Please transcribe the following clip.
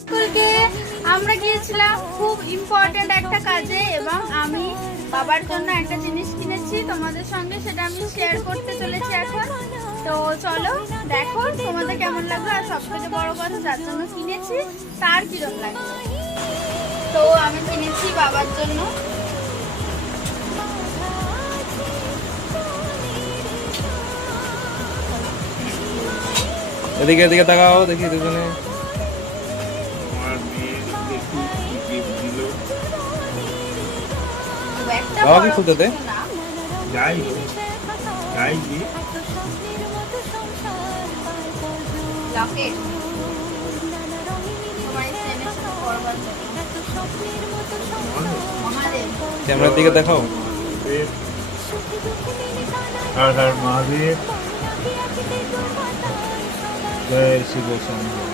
স্কুলকে আমরা গিয়েছিলাম খুব ইম্পর্টেন্ট একটা কাজে এবং আমি বাবার জন্য একটা জিনিস কিনেছি তোমাদের সঙ্গে, সেটা আমি শেয়ার করতে চলেছি এখন। তো চলো দেখো তোমাদের কেমন লাগলো, আর সব থেকে বড় কথা যার জন্য কিনেছি তার কিরম লাগলো। তো আমি কিনেছি বাবার জন্য এদিকে এদিকে তাকাও দেখি দুজনে। বাবা কি খুলতে দে? ক্যামেরার দিকে দেখাও। হর হর মহাদেব, জয় শিব শম্ভু।